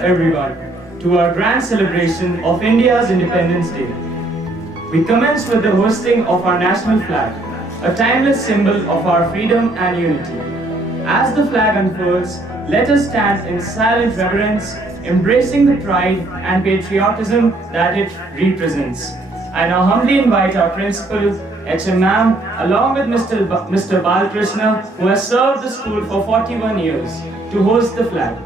everyone to our grand celebration of India's Independence Day. We commence with the hoisting of our national flag, a timeless symbol of our freedom and unity. As the flag unfurls, let us stand in silent reverence, embracing the pride and patriotism that it represents. I now humbly invite our principal, HM Ma'am, along with Mr. Balakrishna, who has served the school for 41 years, to hoist the flag.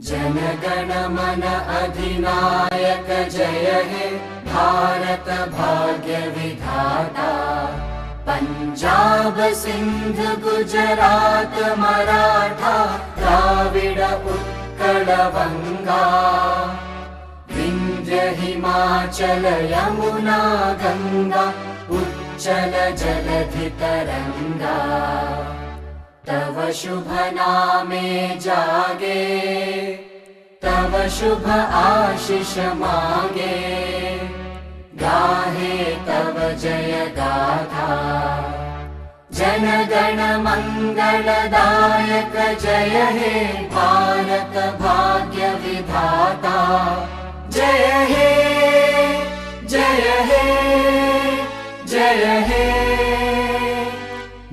जनगण मन अधिनायक जय हे भारत भाग्य विधाता। पंजाब सिंध गुजरात मराठा द्राविड़ उत्कल बंगा। विंध्य हिमाचल यमुना गंगा उच्चल जलधि तरंगा। तव शुभ नामे जागे तव शुभ आशीष मागे। गाहे तव जय गाथा जन गण मंगलदायक जय हे भारत भाग्य विधाता। जय हे जय हे जय हे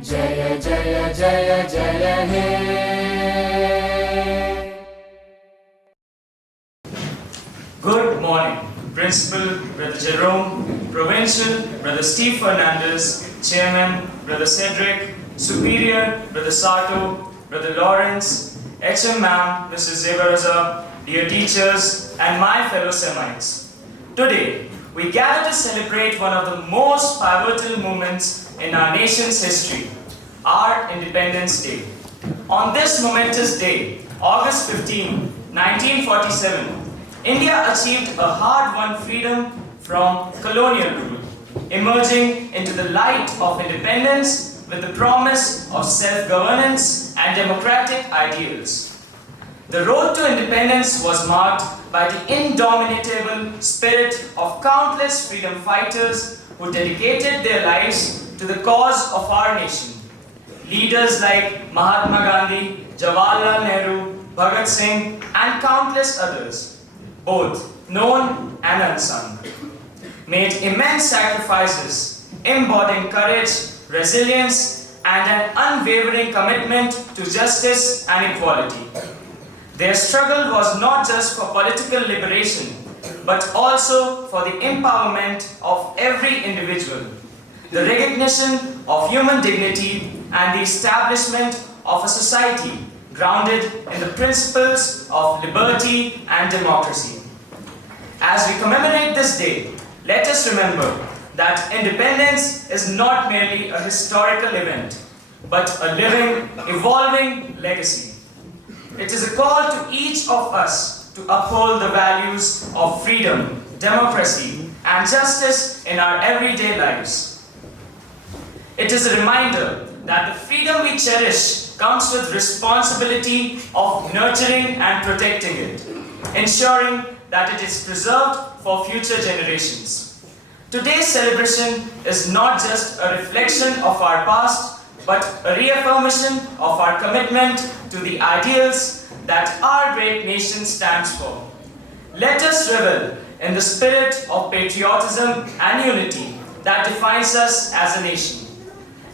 जय जय जय जय हे। Good morning, Principal Brother Jerome, Provincial Brother Steve Fernandez, Chairman Brother Cedric, Superior Brother Sato, Brother Lawrence, HM Ma'am, Mrs. Zebaraza, dear teachers, and my fellow Semites. Today, we gather to celebrate one of the most pivotal moments in our nation's history, our Independence Day. On this momentous day, August 15, 1947, India achieved a hard-won freedom from colonial rule, emerging into the light of independence with the promise of self-governance and democratic ideals. The road to independence was marked by the indomitable spirit of countless freedom fighters who dedicated their lives to the cause of our nation. Leaders like Mahatma Gandhi, Jawaharlal Nehru, Bhagat Singh, and countless others, both known and unsung, made immense sacrifices, embodying courage, resilience, and an unwavering commitment to justice and equality. Their struggle was not just for political liberation, but also for the empowerment of every individual, the recognition of human dignity, and the establishment of a society grounded in the principles of liberty and democracy. As we commemorate this day, let us remember that independence is not merely a historical event, but a living, evolving legacy. It is a call to each of us to uphold the values of freedom, democracy, and justice in our everyday lives. It is a reminder that the freedom we cherish comes with responsibility of nurturing and protecting it, ensuring that it is preserved for future generations. Today's celebration is not just a reflection of our past, but a reaffirmation of our commitment to the ideals that our great nation stands for. Let us revel in the spirit of patriotism and unity that defines us as a nation.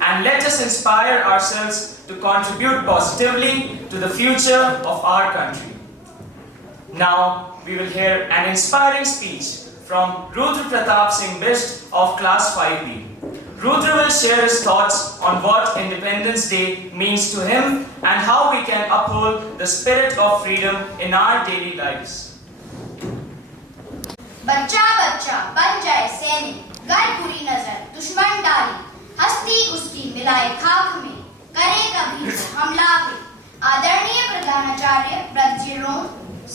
And let us inspire ourselves to contribute positively to the future of our country. Now, we will hear an inspiring speech from Rudra Pratap Singh Bisht of Class 5B. Rudra will share his thoughts on what Independence Day means to him and how we can uphold the spirit of freedom in our daily lives. बच्चा बच्चा बन जाए सैनिक, गर बुरी नजर दुश्मन डाली, हस्ती उसकी मिलाए खाक में, करे कभी हमला भी। आदरणीय प्रधानाचार्य ब्रदर जेरोम,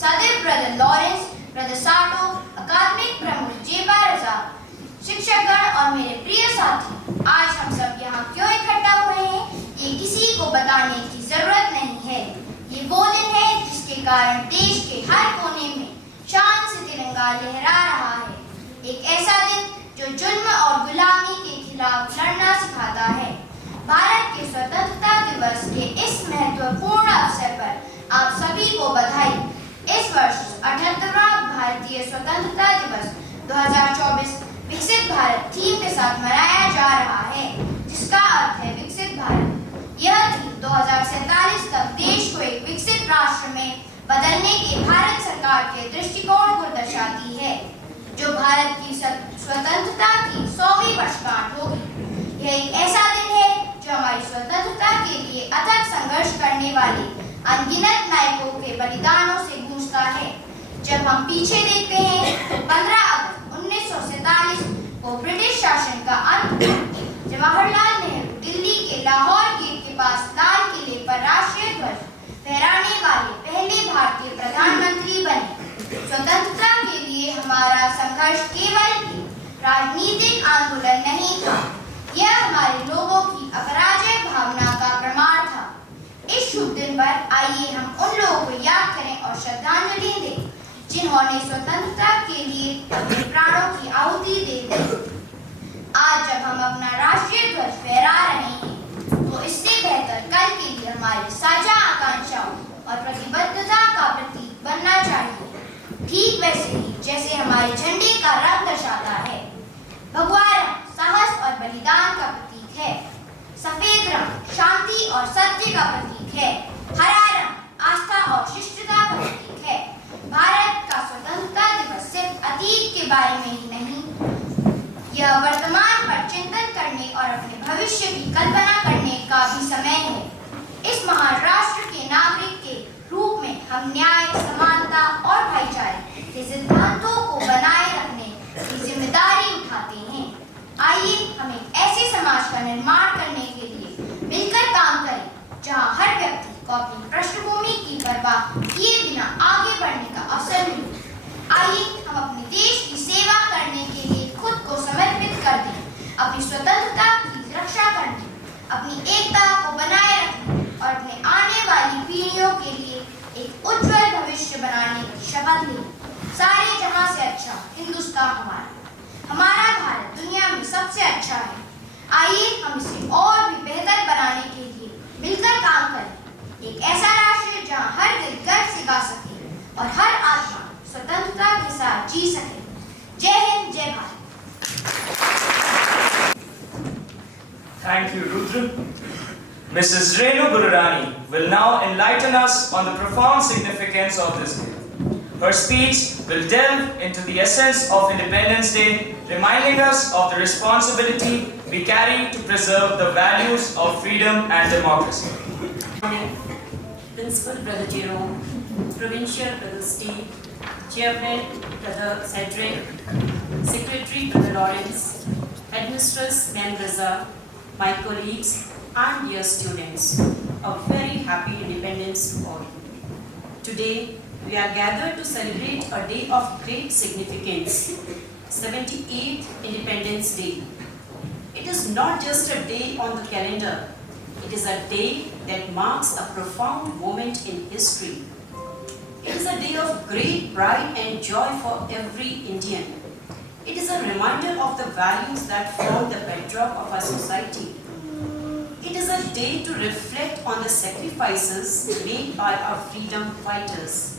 सदैव ब्रदर लॉरेंस, ब्रदर साटो, अकादमिक प्रमुख जेबा रजा, शिक्षकगण और मेरे प्रिय साथी, आज हम सब यहाँ क्यों इकट्ठा हुए हैं, ये किसी को बताने की जरूरत नहीं है। ये वो दिन है जिसके कारण देश के हर कोने में शान से तिरंगा लहरा रहा है। एक ऐसा दिन जो जुल्म और गुलामी के खिलाफ लड़ना सिखाता है। भारत के स्वतंत्रता दिवस के इस महत्वपूर्ण अवसर पर आप सभी को बधाई। इस वर्ष 78वां भारतीय स्वतंत्रता दिवस 2024 विकसित भारत थीम के साथ मनाया जा रहा है, जिसका अर्थ है विकसित भारत। यह थीम 2047 तक देश को एक विकसित राष्ट्र में बदलने के भारत सरकार के दृष्टिकोण को दर्शाती है, जो भारत की स्वतंत्रता की 100वीं वर्षगांठ होगी। यह एक ऐसा दिन है जो हमारी स्वतंत्रता के लिए अथक संघर्ष करने वाले अनगिनत नायकों के बलिदानों से गूंजता है। जब हम पीछे देखते हैं तो 15 अगस्त 1947 को ब्रिटिश शासन का अंत, जवाहरलाल नेहरू दिल्ली के लाहौर गेट के पास लाल किले पर राष्ट्रीय ध्वज फहराने वाले पहले भारतीय प्रधानमंत्री बने। स्वतंत्रता के लिए हमारा संघर्ष केवल राजनीतिक आंदोलन नहीं था, यह हमारे लोगों की अपराजय भावना का प्रमाण था। इस शुभ दिन पर आइए हम उन लोगों को याद करें और श्रद्धांजलि दें, जिन्होंने स्वतंत्रता के लिए अपने प्राणों की आहुति दे दी। आज जब हम अपना राष्ट्रीय ध्वज फहरा रहे हैं, तो इससे बेहतर कल के लिए हमारी साझा आकांक्षाओं और प्रतिबद्धता का प्रतीक बनना चाहिए। ठीक वैसे ही जैसे हमारे झंडे का रंग दर्शाता है। भगवा रंग साहस और बलिदान का प्रतीक है, सफेद रंग शांति और सत्य का प्रतीक है, हरा रंग आस्था और शिष्टता का प्रतीक है। भारत का स्वतंत्रता दिवस सिर्फ अतीत के बारे में ही नहीं, यह वर्तमान पर चिंतन करने और अपने भविष्य की कल्पना करने का भी समय है। इस महान राष्ट्र के नागरिक के रूप में हम न्याय, समानता और भाईचारे के सिद्धांतों को बनाए रखने की जिम्मेदारी उठाते हैं। आइए हम एक ऐसे समाज का निर्माण करने के लिए मिलकर काम करें, जहां हर व्यक्ति को अपनी पृष्ठभूमि की परवाह किए बिना आगे बढ़ने का अवसर मिले। आइए हम अपने देश की सेवा करने के लिए खुद को समर्पित कर दें, अपनी स्वतंत्रता की रक्षा करने, अपनी एकता को बनाए रखने और अपने आने वाली पीढ़ियों के लिए एक उज्जवल भविष्य बनाने की शपथ लें। सारे जहां से अच्छा हिंदुस्तान हमारा भारत दुनिया में सबसे अच्छा है। आइए हम इसे और भी बेहतर बनाने के लिए मिलकर काम करें। एक ऐसा राष्ट्र जहां हर दिल गर्व से गा सके और हर आत्मा स्वतंत्रता के साथ जी सके। जय हिंद, जय Bharat. Thank you, Rudra. Mrs. Renu Gururani will now enlighten us on the profound significance of this day. Her speech will delve into the essence of Independence Day, reminding us of the responsibility we carry to preserve the values of freedom and democracy. Principal Brother Jerome, Provincial Brother Steve, Chairman Brother Cedric, Secretary Brother Lawrence, Headmistress Ma'am Raza, my colleagues and dear students, a very happy Independence to all. Today, we are gathered to celebrate a day of great significance, 78th Independence Day. It is not just a day on the calendar, it is a day that marks a profound moment in history. It is a day of great pride and joy for every Indian. It is a reminder of the values that form the bedrock of our society. It is a day to reflect on the sacrifices made by our freedom fighters.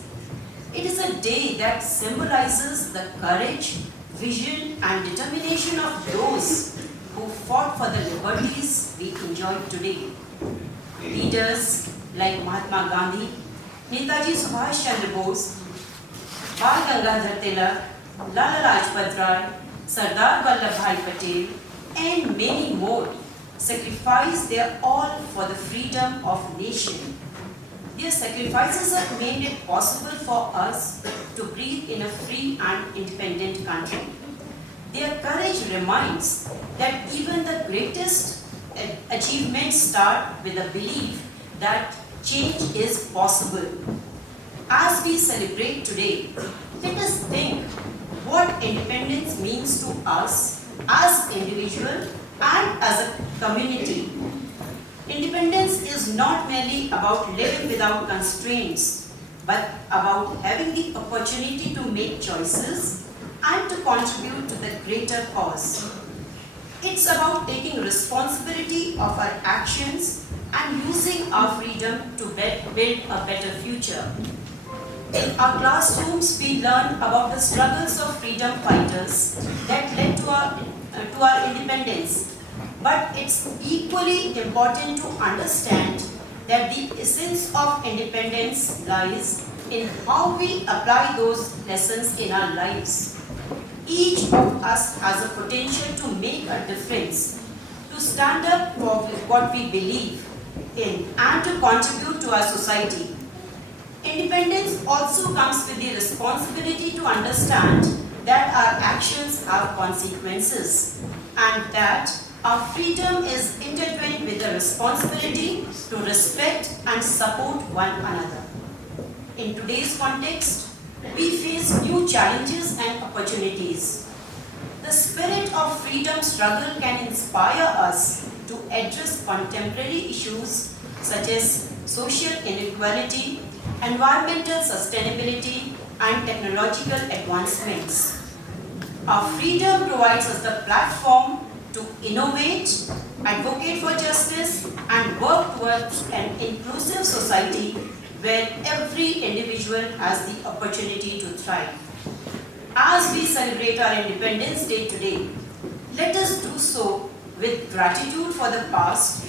It is a day that symbolizes the courage, vision and determination of those who fought for the liberties we enjoy today. Leaders like Mahatma Gandhi, Netaji Subhash Chandra Bose, Bal Gangadhar Tilak, Lala Lajpat Rai, Sardar Vallabhbhai Patel, and many more sacrificed their all for the freedom of nation. Their sacrifices have made it possible for us to breathe in a free and independent country. Their courage reminds that even the greatest achievements start with a belief that change is possible. As we celebrate today, let us think what independence means to us as individuals and as a community. Independence is not merely about living without constraints, but about having the opportunity to make choices and to contribute to the greater cause. It's about taking responsibility of our actions and using our freedom to build a better future. In our classrooms, we learn about the struggles of freedom fighters that led to our independence. But it's equally important to understand that the essence of independence lies in how we apply those lessons in our lives. Each of us has a potential to make a difference, to stand up for what we believe in, and to contribute to our society. Independence also comes with the responsibility to understand that our actions have consequences and that our freedom is intertwined with the responsibility to respect and support one another. In today's context, we face new challenges and opportunities. The spirit of freedom struggle can inspire us to address contemporary issues such as social inequality, environmental sustainability, and technological advancements. Our freedom provides us the platform to innovate, advocate for justice, and work towards an inclusive society where every individual has the opportunity to thrive. As we celebrate our Independence Day today, let us do so with gratitude for the past,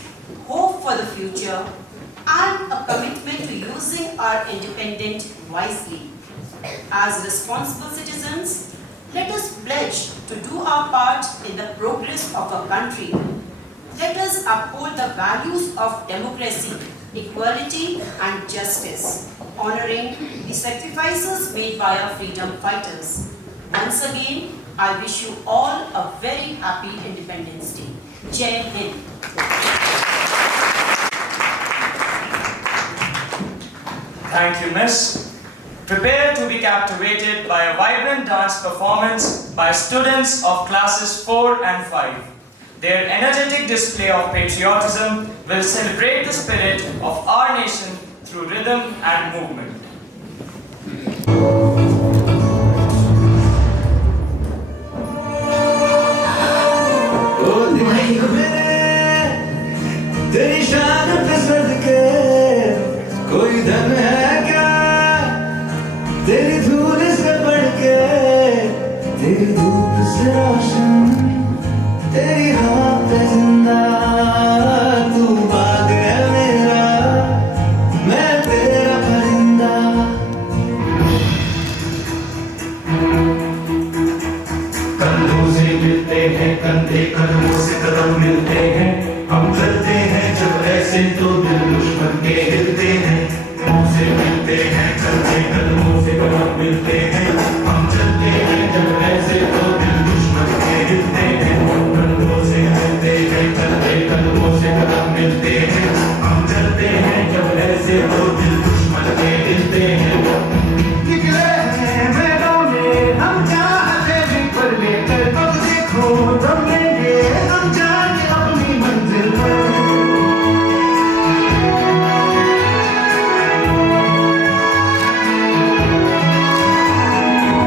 hope for the future, and a commitment to using our independence wisely. As responsible citizens, let us pledge to do our part in the progress of our country. Let us uphold the values of democracy, equality, and justice, honoring the sacrifices made by our freedom fighters. Once again, I wish you all a very happy Independence Day. Jai Hind. Thank you, Miss. Prepare to be captivated by a vibrant dance performance by students of classes 4 and 5. Their energetic display of patriotism will celebrate the spirit of our nation through rhythm and movement. तेरी शान पे सदके कोई धन है क्या तेरी धूल से बढ़ के तेरी धूप से रोशन तेरी हवा पे जिंदा तू बाग है मेरा मैं तेरा परिंदा कंधों से मिलते हैं कंधे कदमों से कदम मिलते हैं हम चलते हैं जब ऐसे तो दिल दुश्मन के हिलते हैं मुंह से मिलते हैं कंधे कदमों से कदम मिलते हैं हम चलते हैं जब ऐसे तो दिल दुश्मन के हिलते हैं कंधों से मिलते हैं कंधे कदमों से कदम मिलते हैं हम चलते हैं जब ऐसे तो दिल दुश्मन के हिलते हैं निकले हैं मैदान में हम चाहते भी पर लेकर कब देखो तब लेंगे हम जाने अपनी मंजिल पर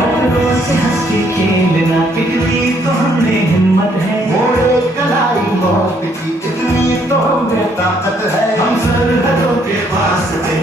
अपनों से हंस के खेलना कितनी तो हमने हिम्मत है मोड़े कलाई मौत की इतनी तो हमें ताकत है हम सरहदों के पास थे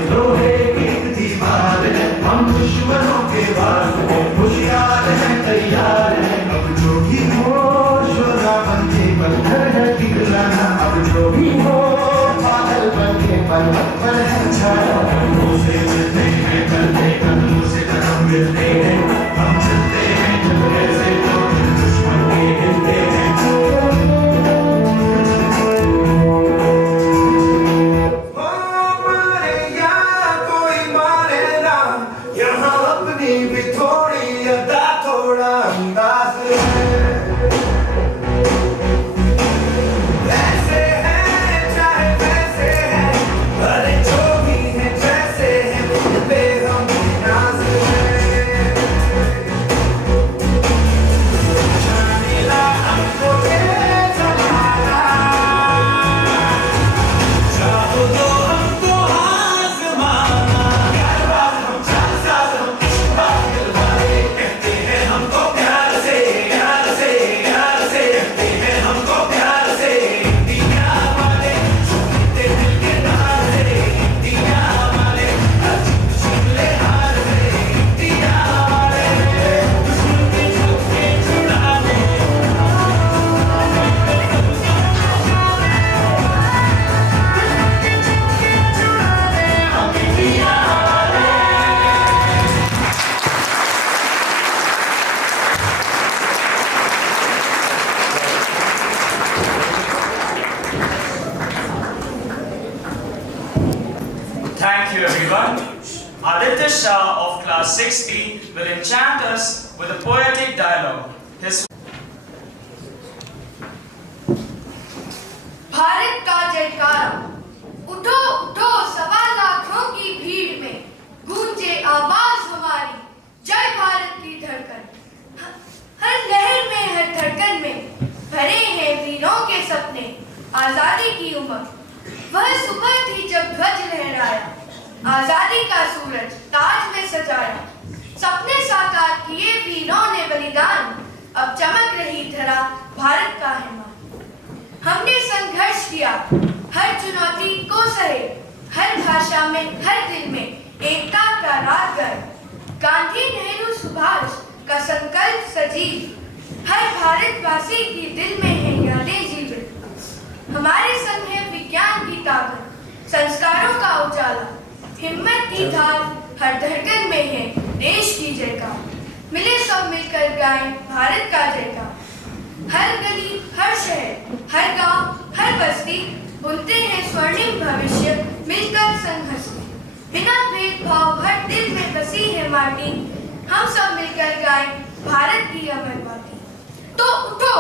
Thank you, everyone. Aditya Shah of class 6B will enchant us with a poetic dialogue. His Bharat का जयकारा, उठो उठो सवा लाखों की भीड़ में गूंजे आवाज हमारी, जय भारत की धड़कन। हर लहर में हर धड़कन में भरे हैं वीरों के सपने, आजादी की उमंग। वह सुबह थी जब ध्वज लहराया, आजादी का सूरज ताज में सजाया। सपने साकार किए वीरों ने बलिदान, अब चमक रही धरा भारत का है मान। हमने संघर्ष किया, हर चुनौती को सहे, हर भाषा में हर दिल में एकता का राग गाए। गांधी नेहरू सुभाष का संकल्प सजीव, हर भारतवासी की दिल में है यादें जीवित। हमारे संग है विज्ञान की ताकत, संस्कारों का उजाला, हिम्मत की धार हर धड़कन में है देश की जयकार। मिले सब मिलकर गाएं भारत का जयकार। हर गली हर शहर हर गांव हर बस्ती बुनते हैं स्वर्णिम भविष्य, मिलकर संग हंसते। बिना भेदभाव हर दिल में बसी है माटी, हम सब मिलकर गाएं भारत की अमर बाती। तो उठो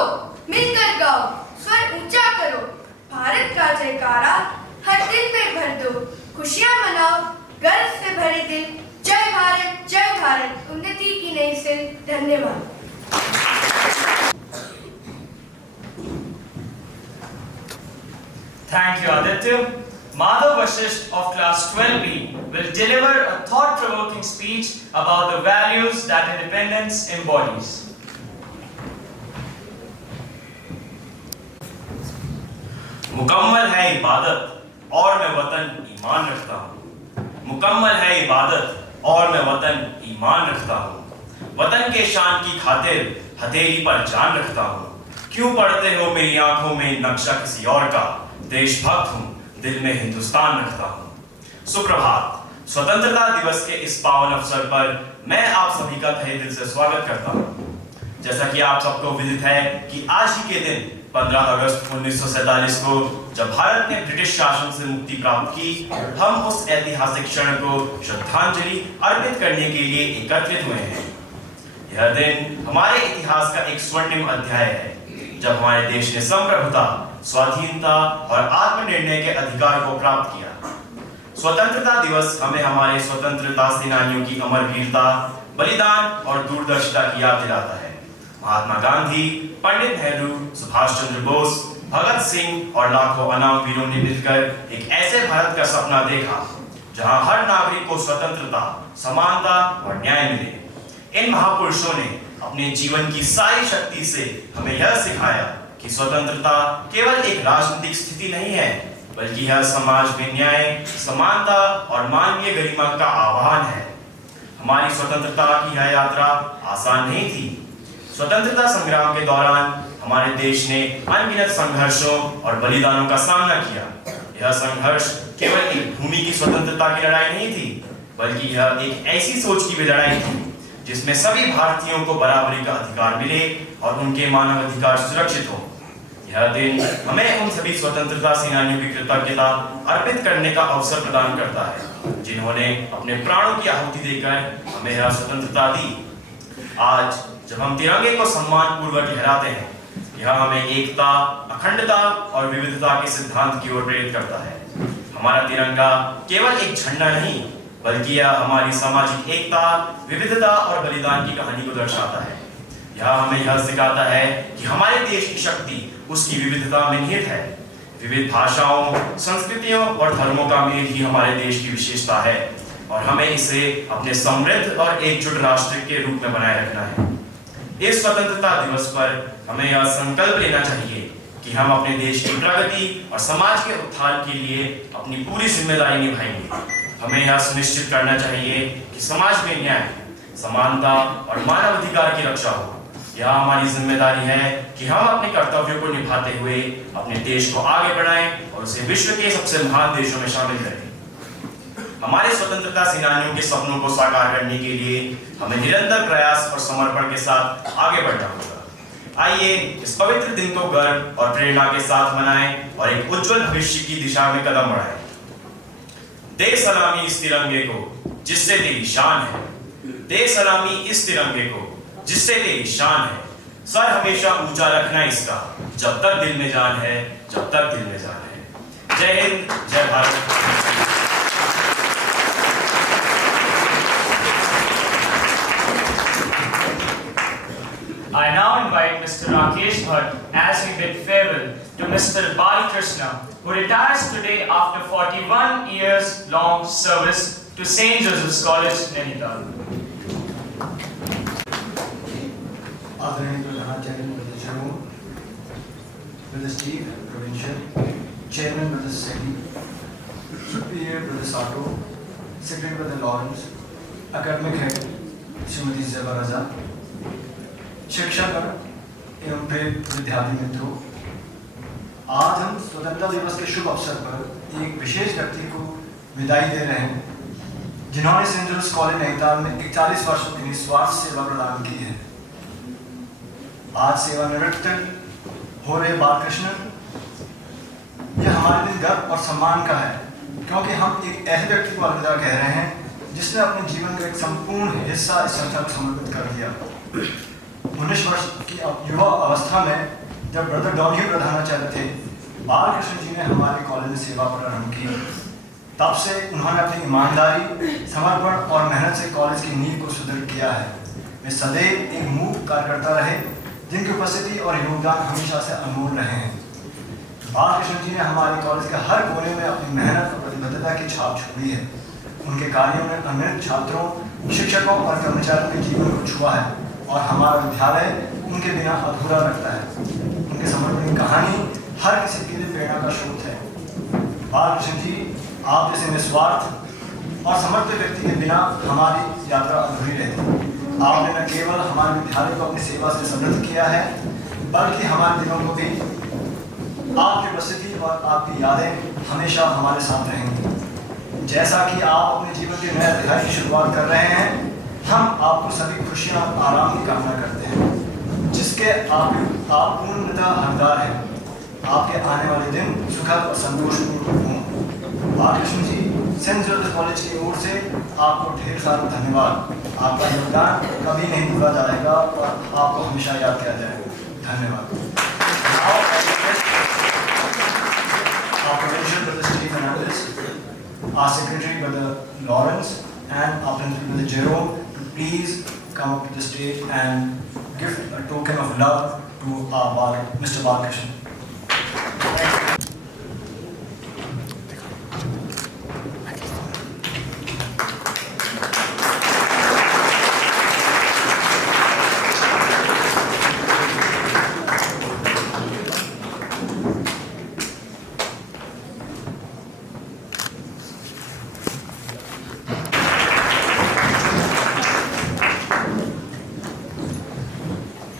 मिलकर गाओ, स्वर ऊंचा करो, भारत का जयकारा हर दिल में भर दो। खुशियां मनाओ गर्व से भरे दिल, जय भारत उन्नति की नई सिल। धन्यवाद। Thank you, Aditya. Madhav Vashisht of class 12B will deliver a thought-provoking speech about the values that independence embodies. मुकम्मल है इबादत और मैं वतन ईमान रखता हूँ। मुकम्मल है इबादत और मैं वतन ईमान रखता हूँ। वतन के शान की खातिर हथेली पर जान रखता हूँ। क्यों पढ़ते हो मेरी आंखों में नक्शा किसी और का, देशभक्त हूँ दिल में हिंदुस्तान रखता हूँ। सुप्रभात। स्वतंत्रता दिवस के इस पावन अवसर पर मैं आप सभी का तहे दिल से स्वागत करता हूँ। जैसा कि आप सबको विदित है कि आज ही के दिन 15 अगस्त 1947 को जब भारत ने ब्रिटिश शासन से मुक्ति प्राप्त की, हम उस ऐतिहासिक क्षण को श्रद्धांजलि अर्पित करने के लिए एकत्रित हुए हैं। यह दिन हमारे इतिहास का एक स्वर्णिम अध्याय है, जब हमारे देश ने संप्रभुता, स्वाधीनता और आत्मनिर्णय के अधिकार को प्राप्त किया। स्वतंत्रता दिवस हमें हमारे स्वतंत्रता सेनानियों की अमर वीरता, बलिदान और दूरदर्शिता की याद दिलाता है। महात्मा गांधी, पंडित नेहरू, सुभाष चंद्र बोस, भगत सिंह और लाखों अनाम वीरों ने मिलकर एक ऐसे भारत का सपना देखा जहां हर नागरिक को स्वतंत्रता, समानता और न्याय मिले। इन महापुरुषों ने अपने जीवन की सारी शक्ति से हमें यह सिखाया कि स्वतंत्रता केवल एक राजनीतिक स्थिति नहीं है, बल्कि यह समाज में न्याय, समानता और मानवीय गरिमा का आह्वान है। हमारी स्वतंत्रता की यह यात्रा आसान नहीं थी। स्वतंत्रता संग्राम के दौरान हमारे देश ने अनगिनत संघर्षों और बलिदानों का सामना किया। यह संघर्ष केवल एक भूमि की स्वतंत्रता की लड़ाई नहीं थी, बल्कि यह एक ऐसी सोच की भी लड़ाई थी जिसमें सभी भारतीयों को बराबरी का अधिकार मिले और उनके मानव अधिकार सुरक्षित हो। यह दिन हमें उन सभी स्वतंत्रता सेनानियों की कृतज्ञता अर्पित करने का अवसर प्रदान करता है, जिन्होंने अपने प्राणों की आहुति देकर हमें यह स्वतंत्रता दी। आज जब हम तिरंगे को सम्मान पूर्वक लहराते हैं, यह हमें एकता, अखंडता और विविधता के सिद्धांत की ओर प्रेरित करता है। हमारा तिरंगा केवल एक झंडा नहीं, बल्कि यह हमारी सामाजिक एकता, विविधता और बलिदान की कहानी को दर्शाता है। यह हमें यह सिखाता है कि हमारे देश की शक्ति उसकी विविधता में निहित है। विविध भाषाओं, संस्कृतियों और धर्मों का मेल ही हमारे देश की विशेषता है और हमें इसे अपने समृद्ध और एकजुट राष्ट्र के रूप में बनाए रखना है। इस स्वतंत्रता दिवस पर हमें यह संकल्प लेना चाहिए कि हम अपने देश की प्रगति और समाज के उत्थान के लिए अपनी पूरी जिम्मेदारी निभाएंगे। हमें यह सुनिश्चित करना चाहिए कि समाज में न्याय, समानता और मानव अधिकार की रक्षा हो। यह हमारी जिम्मेदारी है कि हम अपने कर्तव्यों को निभाते हुए अपने देश को आगे बढ़ाएं और उसे विश्व के सबसे महान देशों में शामिल करें। हमारे स्वतंत्रता सेनानियों के सपनों को साकार करने के लिए हमें निरंतर प्रयास और समर्पण के साथ आगे बढ़ना होगा। आइए इस पवित्र दिन को गर्व और प्रेरणा के साथ मनाएं और एक उज्जवल भविष्य की दिशा में कदम बढ़ाएं। दे सलामी इस तिरंगे को जिससे तेरी शान है, दे सलामी इस तिरंगे को जिससे तेरी शान है। सर हमेशा ऊंचा रखना इसका, जब तक दिल में जान है, जब तक दिल में जान है। जय हिंद, जय Bharat. I now invite Mr. Rakesh Bhatt as we bid farewell to Mr. Balakrishna, who retires today after 41 years long service to St. Joseph's College, Nainital. आदरणीय प्रधानाचार्य brother Jerome, brother Steve provincial, chairman brother Sealy, superior brother Sato, secretary brother Lawrence, academic head Shrimati Zeba Raza, शिक्षक एवं प्रिय विद्यार्थी मित्रों, आज हम स्वतंत्रता दिवस के शुभ अवसर पर एक विशेष व्यक्ति को विदाई दे रहे हैं, जिन्होंने सेंट जोसेफ्स कॉलेज नैनीताल में 41 वर्षों की निस्वार्थ सेवा प्रदान की है। आज सेवानिवृत्त हो रहे बालकृष्ण, यह हमारे लिए गर्व और सम्मान का है, क्योंकि हम एक ऐसे व्यक्ति को अलविदा कह रहे हैं जिसने अपने जीवन का एक संपूर्ण हिस्सा इस संस्था को समर्पित कर दिया। 19 वर्ष की युवा अवस्था में जब ब्रदर डॉनह्यू प्रधानाचार्य थे, बालकृष्ण जी ने हमारे कॉलेज में सेवा प्रारंभ की। तब से उन्होंने अपनी ईमानदारी, समर्पण और मेहनत से कॉलेज की नींव को सुदृढ़ किया है। वे सदैव एक मूक कार्यकर्ता रहे, जिनकी उपस्थिति और योगदान हमेशा से अनमोल रहे हैं। बालकृष्ण जी ने हमारे कॉलेज के हर कोने में अपनी मेहनत और प्रतिबद्धता की छाप छोड़ी है। उनके कार्यों ने अनेक छात्रों, शिक्षकों और कर्मचारियों के जीवन को छुआ है और हमारा विद्यालय उनके बिना अधूरा लगता है। उनके समर्पण की कहानी हर किसी के लिए प्रेरणा का स्रोत है। बालकृष्ण जी, आप जैसे निस्वार्थ और समर्पित व्यक्ति के बिना हमारी यात्रा अधूरी रहती। आपने न केवल हमारे विद्यालय को अपनी सेवा से समृद्ध किया है, बल्कि हमारे दिलों को भी आपकी उपस्थिति और आपकी यादें हमेशा हमारे साथ रहेंगी। जैसा कि आप अपने जीवन के नए अध्याय की शुरुआत कर रहे हैं, हम आपको सभी खुशियां और आराम की कामना करते हैं, जिसके आप पूर्णतः हकदार हैं। आपके आने वाले दिन सुखद और संतोषपूर्ण हों। बालकृष्ण जी, सेंट जोसेफ कॉलेज की ओर से आपको ढेर सारा धन्यवाद। आपका योगदान कभी नहीं भूला जाएगा और आपको हमेशा याद किया जाएगा। धन्यवाद। Our provincial brother Steve Fernandez, our secretary brother Lawrence, and our principal brother Jerome to please come up to the stage and give a token of love to our Mr. Balakrishnan.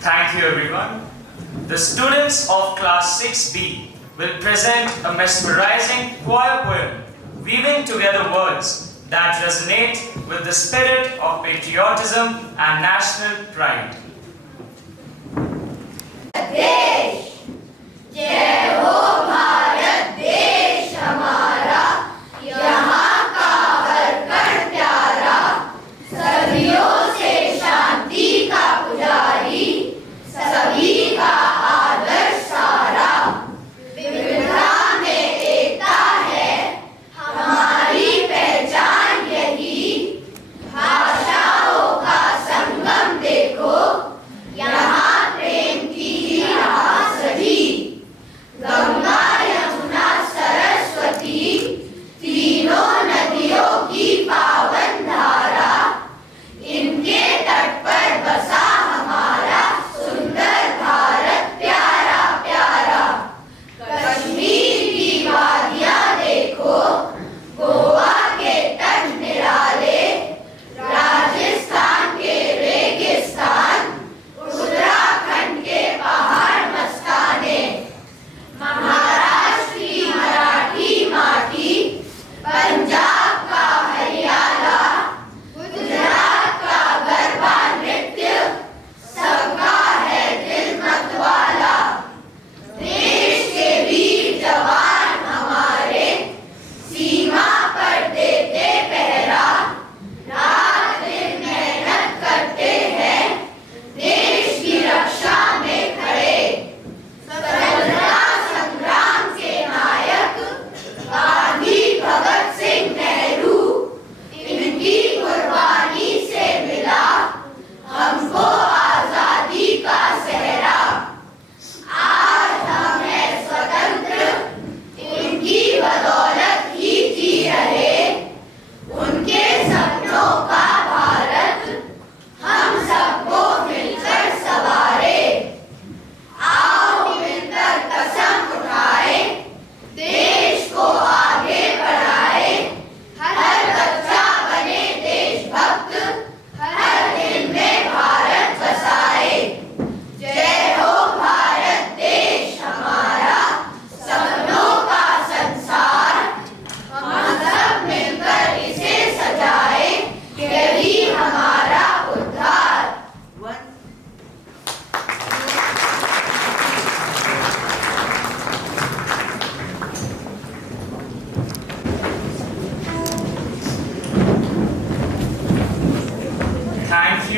Thank you, everyone. The students of Class 6B will present a mesmerizing choir poem, weaving together words that resonate with the spirit of patriotism and national pride. देश, जय हो भारत देश हमारा, यहाँ का हर कण प्यारा, सदियों से शांति का पुजारी, सभी का आदर सारा। विविधता में एकता है, हमारी पहचान यही, भाषाओं का संगम देखो, यहाँ प्रेम की राह सजी। Ganga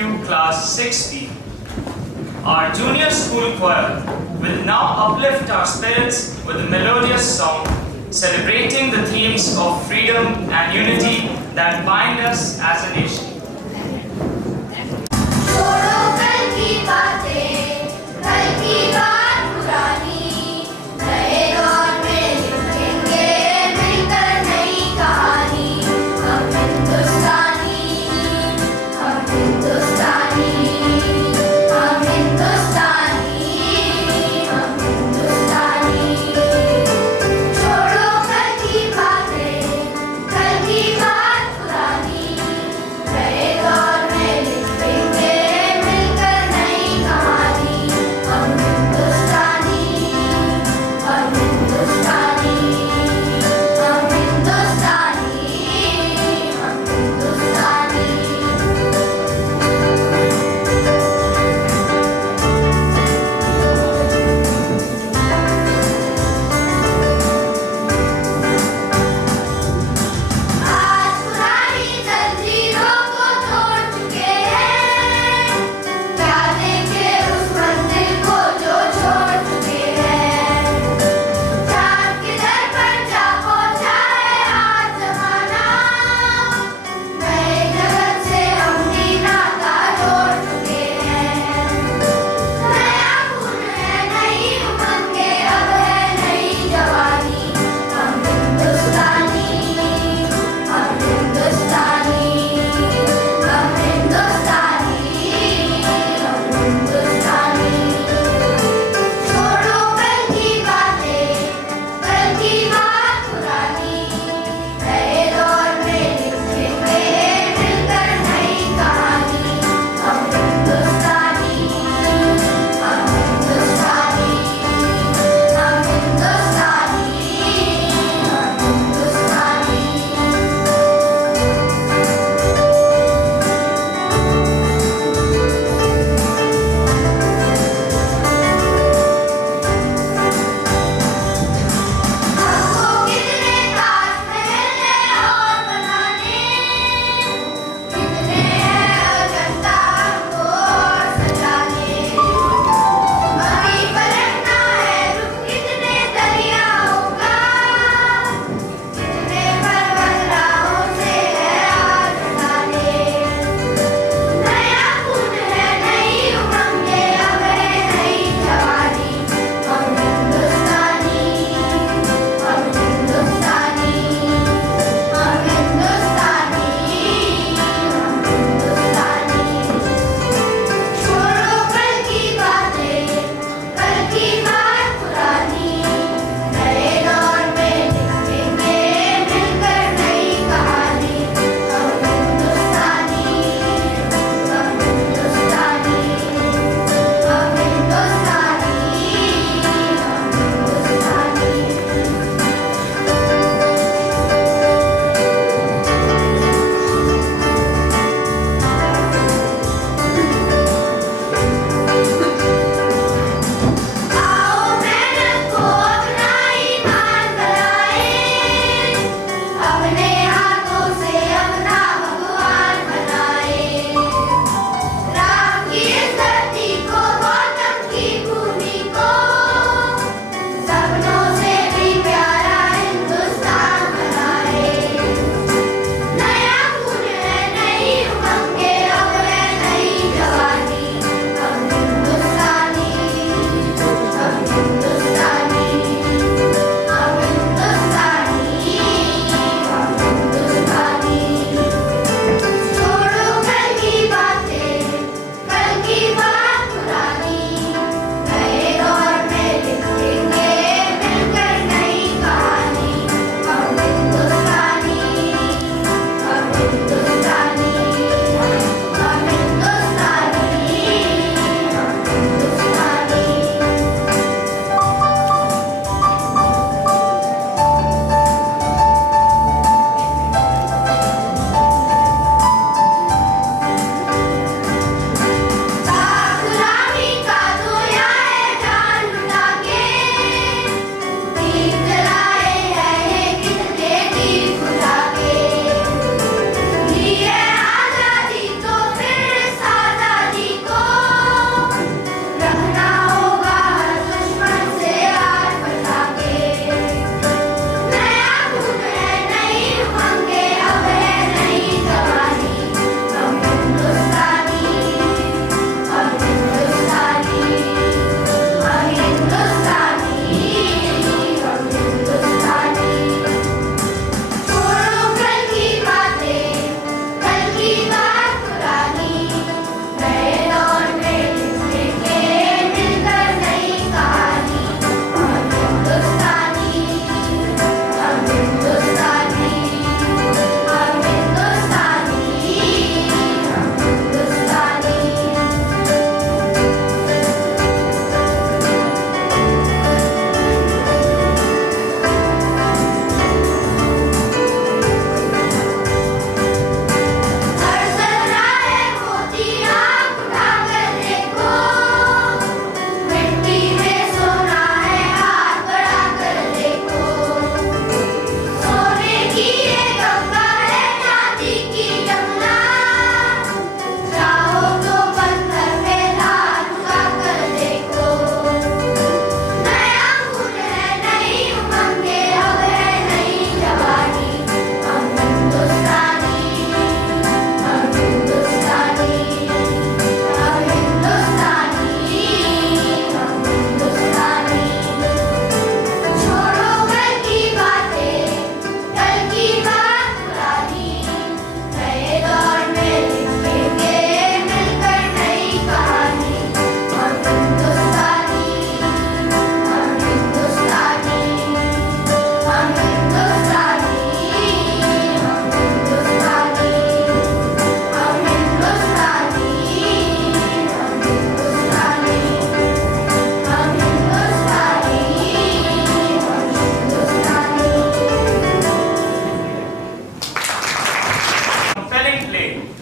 LQ Class 6B. Our junior school choir will now uplift our spirits with a melodious song celebrating the themes of freedom and unity that bind us as a nation. छोड़ो कल की बातें, कल की बात पुरानी, नए दौर में लिखेंगे मिलकर नई कहानी। हम हिंदुस्तानी, हम हिंदुस्तानी, हम हिंदुस्तानी, हम हिंदुस्तानी। छोड़ो कल की बातें, कल की बात पुरानी, नए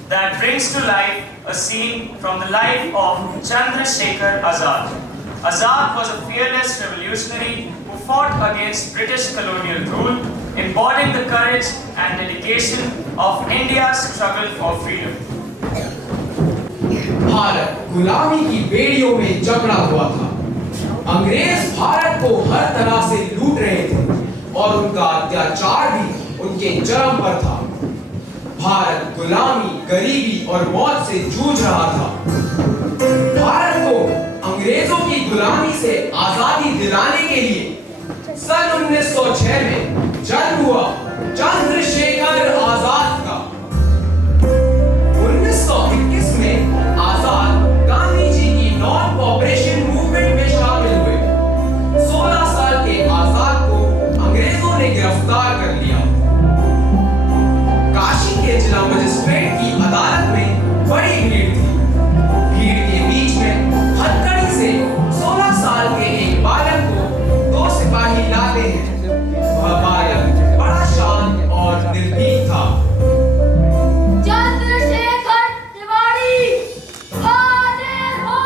that brings to life a scene from the life of Chandrasekhar Azad. Azad was a fearless revolutionary who fought against British colonial rule, embodying the courage and dedication of India's struggle for freedom. Bharat गुलामी की बेड़ियों में जकड़ा हुआ था। अंग्रेज भारत को हर तरह से लूट रहे थे और उनका अत्याचार भी उनके चरम पर था। भारत गुलामी, गरीबी और मौत से जूझ रहा था। भारत को अंग्रेजों की गुलामी से आजादी दिलाने के लिए सन 1906 में जन्म हुआ चंद्रशेखर आजाद का। 1921 में आजाद गांधी जी की नॉन कोऑपरेशन मूवमेंट में शामिल हुए। 16 साल के आजाद को अंग्रेजों ने गिरफ्तार कर लिया। काशी के जिला मजिस्ट्रेट की अदालत में बड़ी भीड़ थी। भीड़ के बीच में हथकड़ी से 16 साल के एक बालक को 2 सिपाही लाते हैं। वह बालक बड़ा शांत और निर्भीक था। चंद्रशेखर तिवारी हाजिर हो।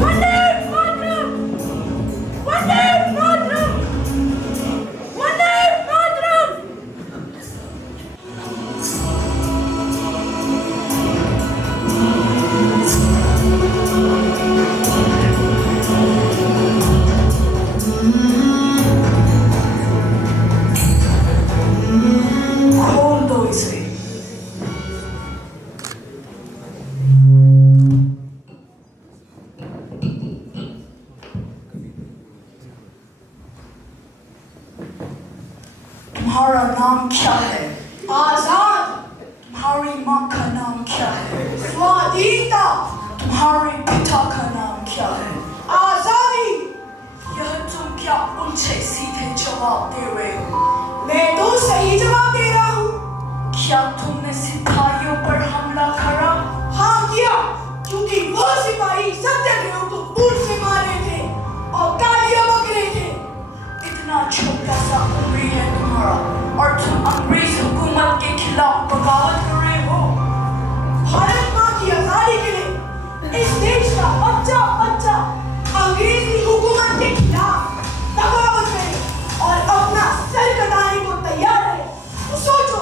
वंदे मातरम, वंदे मातरम, वंदे मातरम। खोल दो इसे। तुम्हारा नाम क्या है? आजाद, तुम्हारी माँ का नाम क्या है? स्वाधीनता, तुम्हारे पिता का नाम क्या है? आजादी। यह तुम क्या उल्टे सीधे जवाब दे रहे हो? मैं तो सही जवाब दे रहा हूँ। क्या तुमने सिपाहियों पर हमला करा? हाँ किया, क्योंकि वो सिपाही सत्याग्रहियों को बूट से मार रहे थे और गालियां बक रहे थे। इतना छोटा सा उम्र है तुम्हारा और तुम अंग्रेज हुकूमत के खिलाफ बगावत कर रहे हो। भारत माँ की आजादी के लिए इस देश का बच्चा बच्चा अंग्रेजी हुकूमत के खिलाफ बगावत करे और अपना सर कटाने को तैयार है। तो सोचो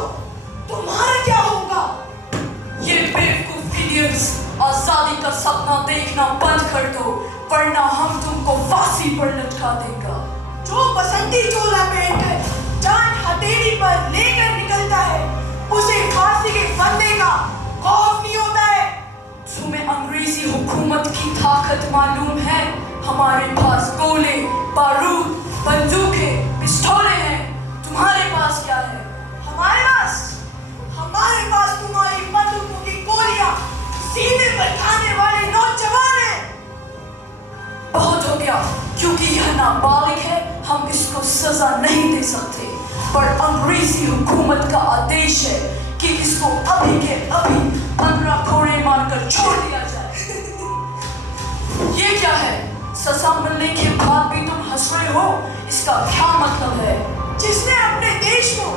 तुम्हारा क्या होगा। ये बेवकूफ इडियट्स, आजादी का सपना देखना बंद कर दो वरना हम तुमको फांसी पर लटका देगा। जो बसंती चोला पहनकर जान हथेली पर लेकर निकलता है उसे फांसी के फंदे का खौफ नहीं होता है। तुम्हें अंग्रेजी हुकूमत की ताकत मालूम है? हमारे पास गोले, बारूद, बंदूकें, पिस्तौलें हैं। तुम्हारे पास क्या है? हमारे पास तुम्हारी बंदूकों की गोलियां सीने पर खाने वाले नौजवान हैं। बहुत हो गया, क्योंकि यह नाबालिग है हम इसको सजा नहीं दे सकते, पर अंग्रेजी हुकूमत का आदेश है कि इसको अभी के अभी 15 कोड़े मारकर छोड़ दिया जाए। ये क्या है? सजा मिलने के बाद भी तुम हंस रहे हो? इसका क्या मतलब है? जिसने अपने देश को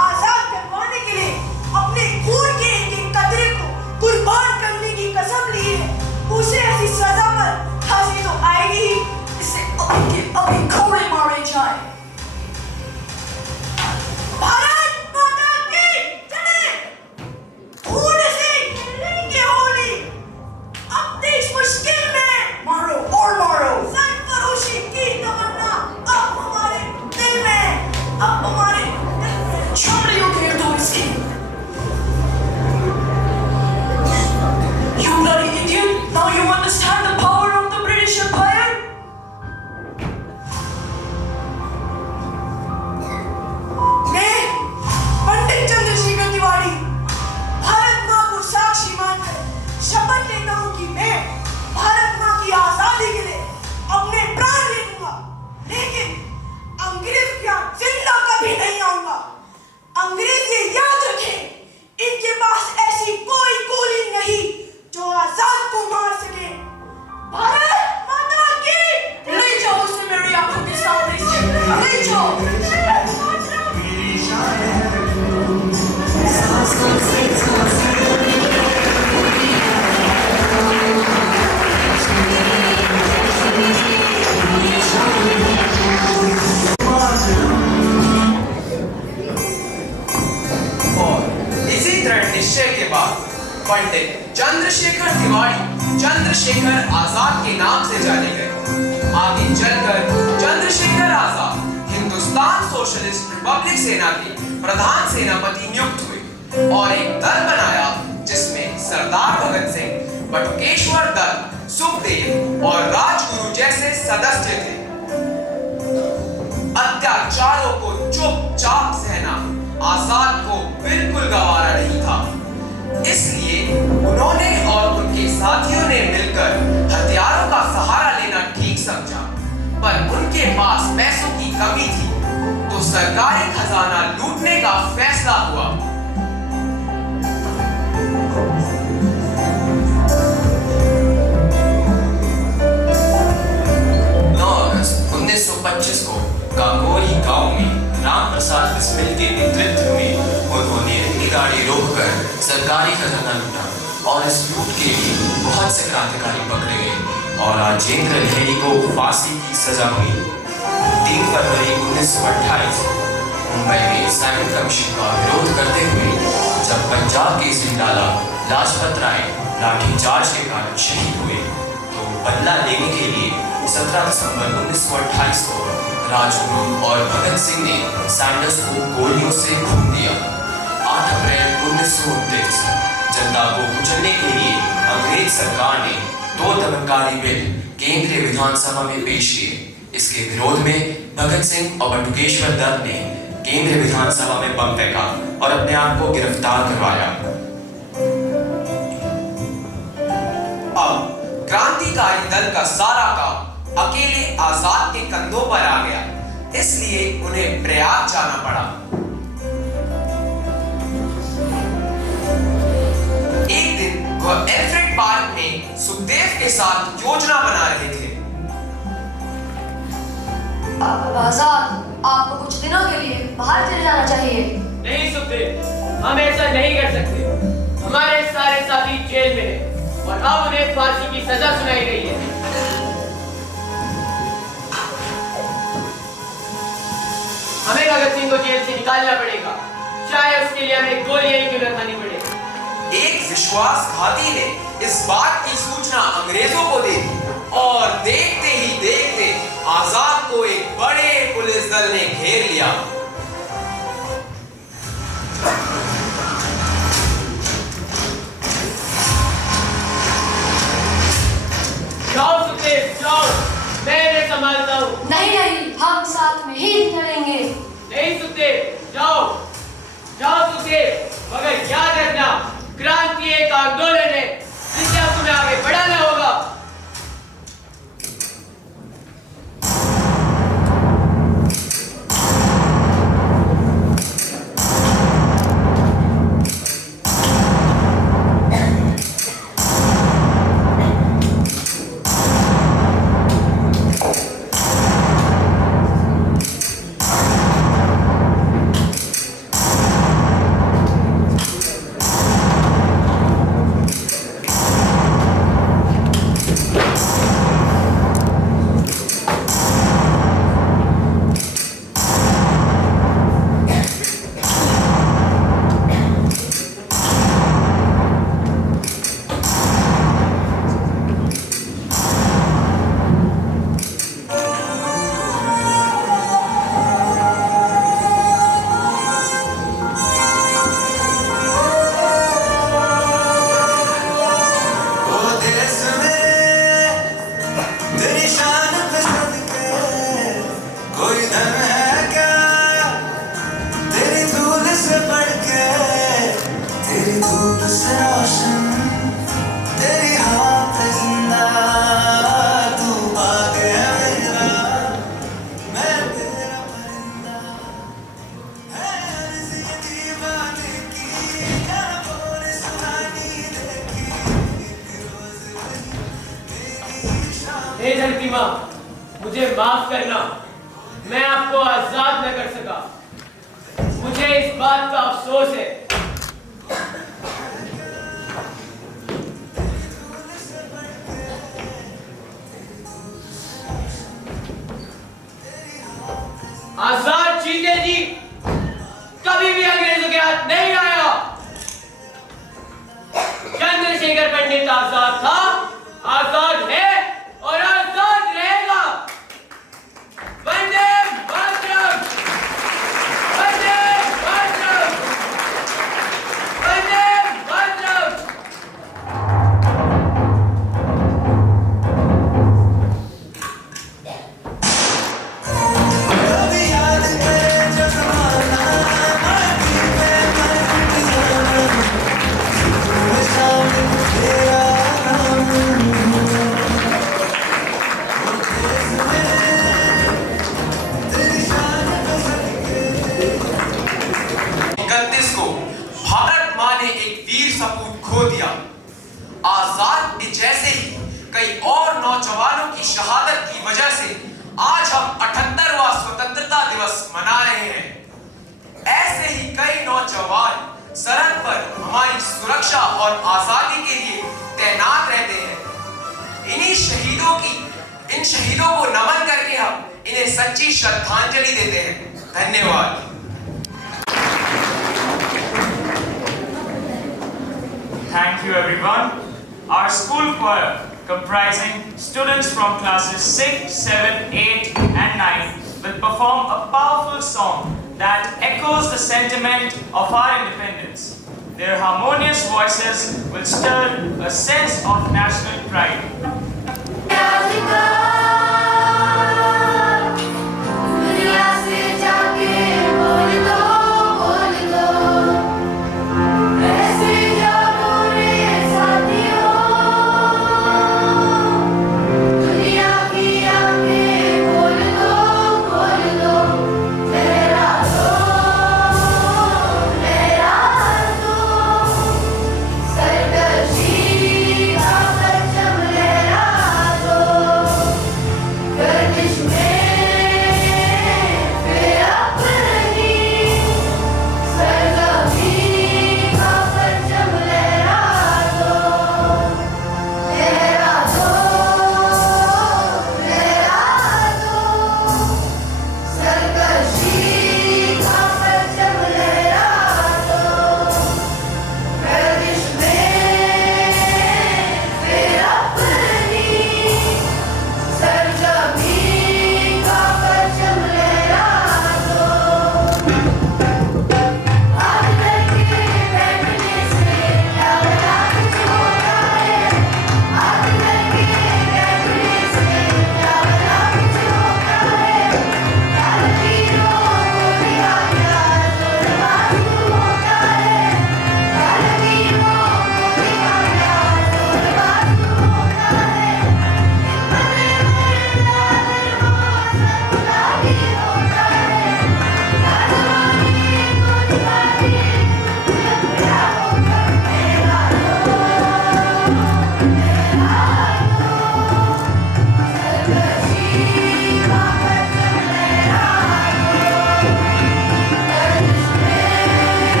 आजाद करवाने के लिए अपने खून के एक कतरे को कुर्बान करने की कसम ली है उसे ऐसी सजा पर हंसी तो आएगी ही। इसे अभी के अभी कोड़े मारे जाए। भारत माता की जय। खून से खेलेंगे होली। अब देश मुश्किल में। मारो और मारो। सरफरोशी की तमन्ना अब हमारे दिल में। अब हमारे दिल में। चमड़ियों घेर दो इसकी। You bloody idiot! Now you understand the power of the British Empire? खींचो। और इसी दृढ़ निश्चय के बाद पंडित चंद्रशेखर तिवारी चंद्रशेखर आजाद के नाम से जाने गए। आगे चलकर चंद्रशेखर आजाद हिंदुस्तान सोशलिस्ट रिपब्लिक सेना के प्रधान सेनापति नियुक्त हुए और एक दल बनाया जिसमें सरदार भगत सिंह, बटुकेश्वर दत्त, सुखदेव और राजगुरु जैसे सदस्य थे। अत्याचारों को चुपचाप सहना आजाद को बिल्कुल गवारा नहीं था, इसलिए उन्होंने और उनके साथियों ने मिलकर हथियारों का सहारा लेना ठीक समझा। पर उनके पास पैसों की कमी थी, तो सरकारी खजाना लूटने का फैसला हुआ। 9 अगस्त 1925 को काकोरी गांव में राम प्रसाद बिस्मिल के नेतृत्व में उन्होंने अपनी गाड़ी रोककर सरकारी खजाना लूटा और इस लूट के लिए बहुत से क्रांतिकारी पकड़े गए और राजेंद्र लहरी को फांसी की सजा हुई। 3 फरवरी 1928 मुंबई में साइमन कमीशन का विरोध करते हुए जब पंजाब केसरी लाला लाजपत राय लाठीचार्ज के कारण शहीद हुए तो बदला लेने के लिए 17 दिसंबर 1928 को राजगुरु और भगत सिंह ने सैंडर्स को गोलियों से खून दिया। 8 अप्रैल 1929 जनता को कुचलने के लिए अंग्रेज सरकार ने 2 दमनकारी बिल केंद्रीय विधानसभा में पेश किए। इसके विरोध में भगत सिंह और बटुकेश्वर दत्त ने केंद्रीय विधानसभा में बम फेंका और अपने आप को गिरफ्तार करवाया। अब क्रांतिकारी दल का सारा काम अकेले आजाद के कंधों पर आ गया, इसलिए उन्हें प्रयाग जाना पड़ा। एक दिन वह एल्फ्रेड पार्क में सुखदेव के साथ योजना बना रहे थे। आजाद, आपको कुछ दिनों के लिए बाहर चले जाना चाहिए। नहीं सुखदेव, हम ऐसा नहीं कर सकते। हमारे सारे साथी जेल में हैं और अब उन्हें फांसी की सजा सुनाई गई है। हमें भगत सिंह को जेल से निकालना पड़ेगा, चाहे उसके लिए हमें गोलियां ही क्यों न खानी पड़े। एक विश्वासघाती ने इस बात की सूचना अंग्रेजों को दे दी और देखते ही देखते आजाद को एक बड़े पुलिस दल ने घेर लिया। जाओ सुखदेव, जाओ, मैं इन्हें संभालता हूँ। नहीं नहीं, हम साथ में ही लड़ेंगे। नहीं सुखदेव, जाओ, जाओ सुखदेव, मगर याद रखना, क्रांति एक आंदोलन है जिसे तुम्हें आगे बढ़ाना होगा। मैं आपको आजाद न कर सका। मुझे इस बात का अफसोस है। आजाद चीते जी कभी भी अंग्रेजों के हाथ नहीं आया। चंद्रशेखर पंडित आजाद था, आजाद है और आजाद रहेगा। वंदे मातरम, वंदे मातरम, वंदे मातरम। को भारत माँ ने एक वीर सपूत खो दिया। आजाद के जैसे ही कई और नौजवानों की शहादत की वजह से आज हम 78वां स्वतंत्रता दिवस मना रहे हैं। ऐसे ही कई नौजवान सरहद पर हमारी सुरक्षा और आजादी के लिए तैनात रहते हैं। इन शहीदों को नमन करके हम इन्हें सच्ची श्रद्धांजलि देते हैं। धन्यवाद। Thank you everyone. Our school choir, comprising students from classes 6, 7, 8 and 9 will perform a powerful song that echoes the sentiment of our independence. Their harmonious voices will stir a sense of national pride. सरकशी का परचम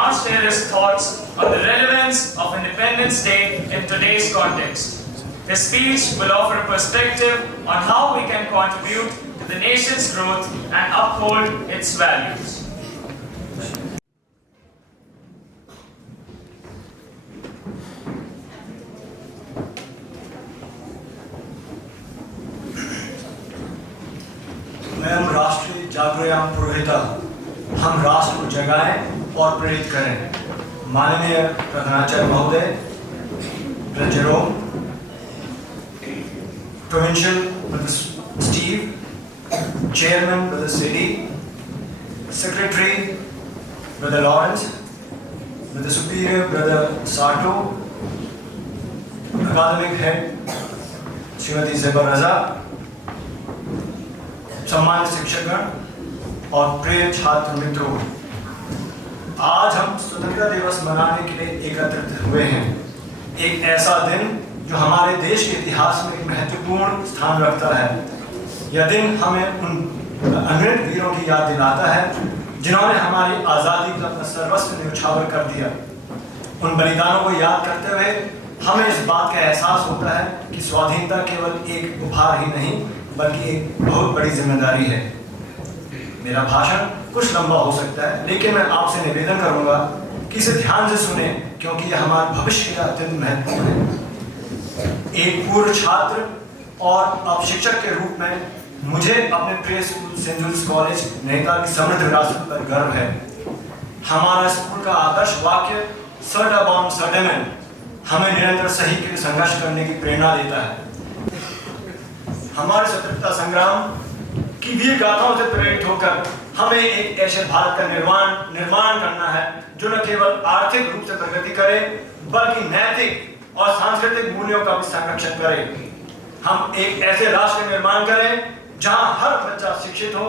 now share his thoughts on the relevance of Independence Day in today's context. His speech will offer a perspective on how we can contribute to the nation's growth and uphold its values. वयम राष्ट्रीय जागृयाम पुरोहिता, हम राष्ट्र को जगाएं और प्रेरित करें। माननीय प्रधानाचार्य महोदय, Brother Jerome, Provincial Brother Steve, Chairman Brother Sedi, Secretary Brother Lawrence, Brother Superior Brother Sato, Academic Head Shrimati Zeba रज़ा, सम्मानित शिक्षकगण और प्रिय छात्र मित्रों, आज हम स्वतंत्रता दिवस मनाने के लिए एकत्रित हुए हैं। एक ऐसा दिन जो हमारे देश के इतिहास में एक महत्वपूर्ण स्थान रखता है। यह दिन हमें उन अमृत वीरों की याद दिलाता है जिन्होंने हमारी आज़ादी का अपना सर्वस्व न्यौछावर कर दिया। उन बलिदानों को याद करते हुए हमें इस बात का एहसास होता है कि स्वाधीनता केवल एक उपहार ही नहीं बल्कि एक बहुत बड़ी जिम्मेदारी है। मेरा भाषण कुछ लंबा हो सकता है, लेकिन मैं आपसे निवेदन करूंगा कि इसे ध्यान से सुने क्योंकि यह हमारे भविष्य के लिए अत्यंत महत्वपूर्ण है। एक पूर्व छात्र और अब शिक्षक के रूप में मुझे अपने प्रिय school Saint Jules college Nainital की समृद्ध विरासत पर गर्व है। हमारा स्कूल का आदर्श वाक्य सर्टा बॉन्ड सर्टेमेंट हमें निरंतर सही के लिए संघर्ष करने की प्रेरणा देता है। हमारे स्वतंत्रता संग्राम की वीर गाथाओं से प्रेरित होकर हमें एक ऐसे भारत का निर्माण करना है जो न केवल आर्थिक रूप से प्रगति करे बल्कि नैतिक और सांस्कृतिक मूल्यों का भी संरक्षण करे। हम एक ऐसे राष्ट्र का निर्माण करें जहां हर बच्चा शिक्षित हो,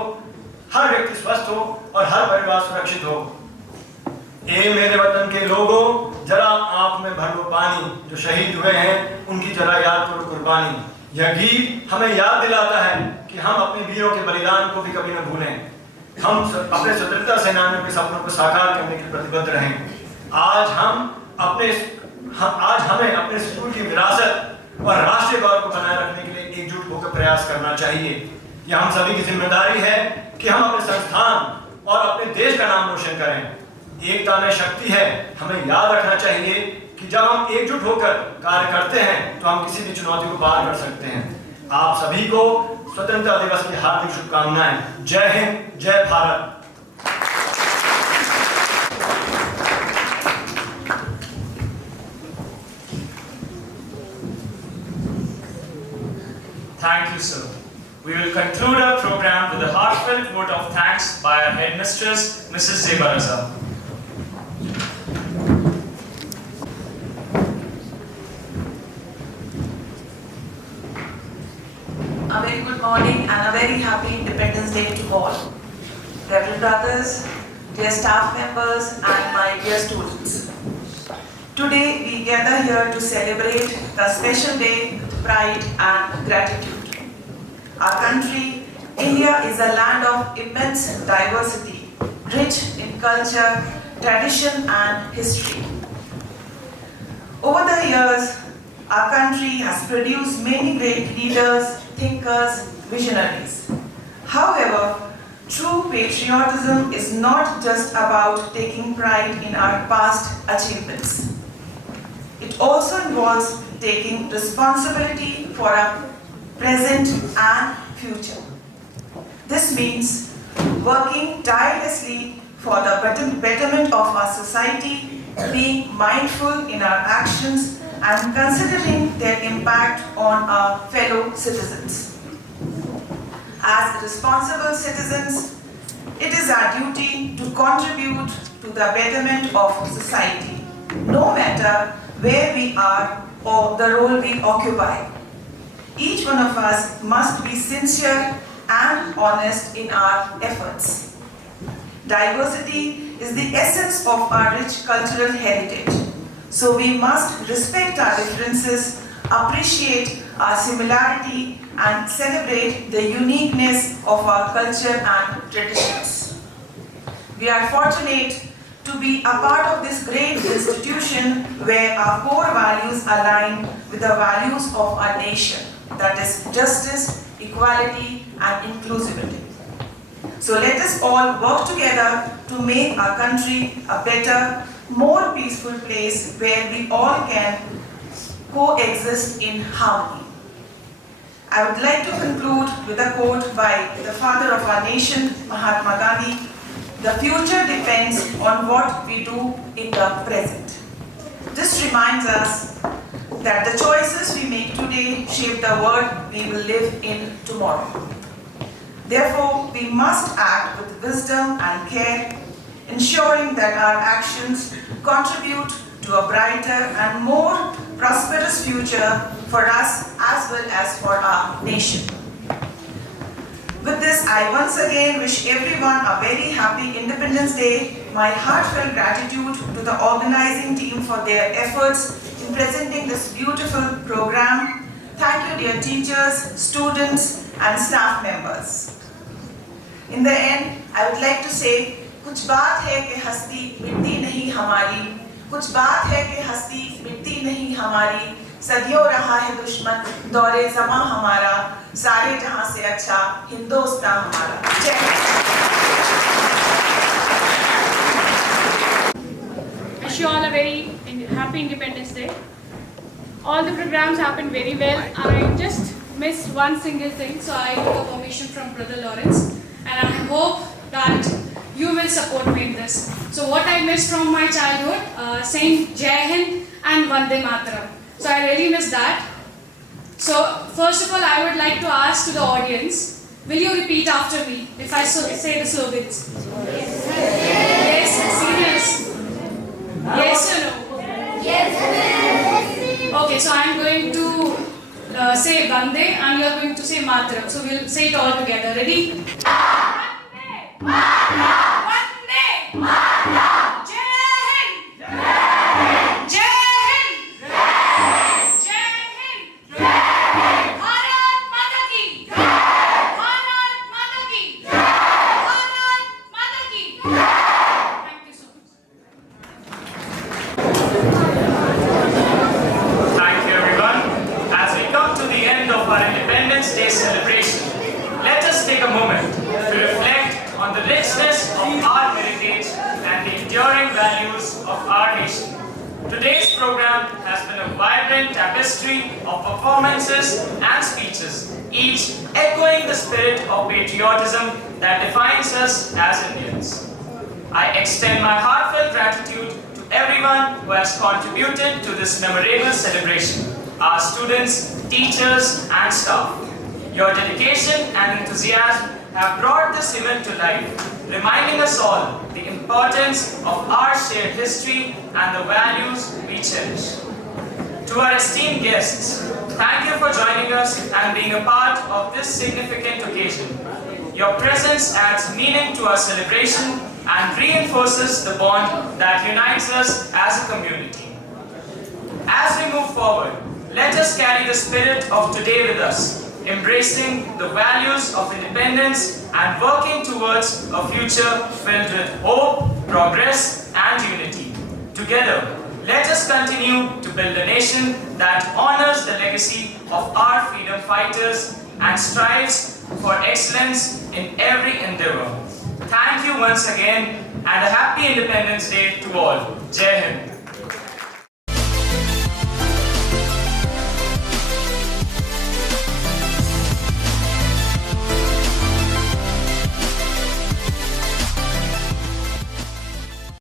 हर व्यक्ति स्वस्थ हो और हर परिवार सुरक्षित हो। ए मेरे वतन के लोगों, जरा आंख में भर लो पानी, जो शहीद हुए हैं उनकी जरा याद करो कुर्बानी। यह गीत हमें याद दिलाता है कि हम अपने वीरों के बलिदान को भी कभी न भूलें। हम अपने स्वतंत्रता सेनानियों के सपनों को साकार करने के लिए प्रतिबद्ध रहें। आज हमें अपने स्कूल की विरासत और राष्ट्रीय गौरव को बनाए रखने के लिए एकजुट होकर प्रयास करना चाहिए। यह हम सभी की जिम्मेदारी है कि हम अपने संस्थान और अपने देश का नाम रोशन करें। एकता में शक्ति है। हमें याद रखना चाहिए कि जब हम एकजुट होकर कार्य करते हैं तो हम किसी भी चुनौती को पार कर सकते हैं। आप सभी को स्वतंत्रता दिवस की हार्दिक शुभकामनाएं। जय हिंद, जय Bharat. Thank you, sir. We will conclude our program with a heartfelt vote of thanks by our headmistress, Mrs. Zeba Raza. A very good morning and a very happy Independence Day to all. Reverend brothers, dear staff members and my dear students. Today we gather here to celebrate the special day with pride and gratitude. Our country, India, is a land of immense diversity, rich in culture, tradition and history. Over the years, our country has produced many great leaders, thinkers, visionaries. However, true patriotism is not just about taking pride in our past achievements. It also involves taking responsibility for our present and future. This means working tirelessly for the betterment of our society, being mindful in our actions and considering their impact on our fellow citizens. As responsible citizens, it is our duty to contribute to the betterment of society, no matter where we are or the role we occupy. Each one of us must be sincere and honest in our efforts. Diversity is the essence of our rich cultural heritage. So we must respect our differences, appreciate our similarity, and celebrate the uniqueness of our culture and traditions. We are fortunate to be a part of this great institution where our core values align with the values of our nation, that is justice, equality and inclusivity. So let us all work together to make our country a better, more peaceful place where we all can coexist in harmony. I would like to conclude with a quote by the father of our nation, Mahatma Gandhi: "The future depends on what we do in the present." This reminds us that the choices we make today shape the world we will live in tomorrow. Therefore, we must act with wisdom and care, ensuring that our actions contribute to a brighter and more prosperous future for us as well as for our nation. With this, I once again wish everyone a very happy Independence Day. My heartfelt gratitude to the organizing team for their efforts in presenting this beautiful program. Thank you, dear teachers, students, and staff members. In the end, I would like to say, कुछ बात है कि हस्ती मिटती नहीं हमारी, कुछ बात है कि हस्ती मिटती नहीं हमारी, सदियों रहा है दुश्मन दौरे ज़मां हमारा, सारे जहां से अच्छा हिंदुस्तान हमारा। जय Hind. Wish you all a very happy Independence Day. All the programs happened very well. I just missed one single thing, so I took a permission from Brother Lawrence, and I hope that you will support me in this. So what I missed from my childhood, saying Jai Hind and Vande Mataram. So I really missed that. So first of all, I would like to ask to the audience, will you repeat after me if I say the slogans? Yes, serious. Yes or no? Yes. Okay, so I am going to say Vande and you are going to say Mataram. So we'll say it all together. Ready? Vande Mataram. Vande Mataram. Jai Hind. Jai Hind. Jai Hind. Bharat Mata ki. Bharat Mata ki. Bharat Mata ki. Thank you so much. Thank you, everyone. As we come to the end of our Independence Day celebration, let us take a moment to reflect on the richness of our heritage and the enduring values of our nation. Today's program has been a vibrant tapestry of performances and speeches, each echoing the spirit of patriotism that defines us as Indians. I extend my heartfelt gratitude to everyone who has contributed to this memorable celebration, our students, teachers, and staff. Your dedication and enthusiasm have brought this event to life, reminding us all the importance of our shared history and the values we cherish. To our esteemed guests, thank you for joining us and being a part of this significant occasion. Your presence adds meaning to our celebration and reinforces the bond that unites us as a community. As we move forward, let us carry the spirit of today with us, embracing the values of independence and working towards a future filled with hope, progress, and unity. Together, let us continue to build a nation that honors the legacy of our freedom fighters and strives for excellence in every endeavor. Thank you once again, and a happy Independence Day to all. Jai Hind.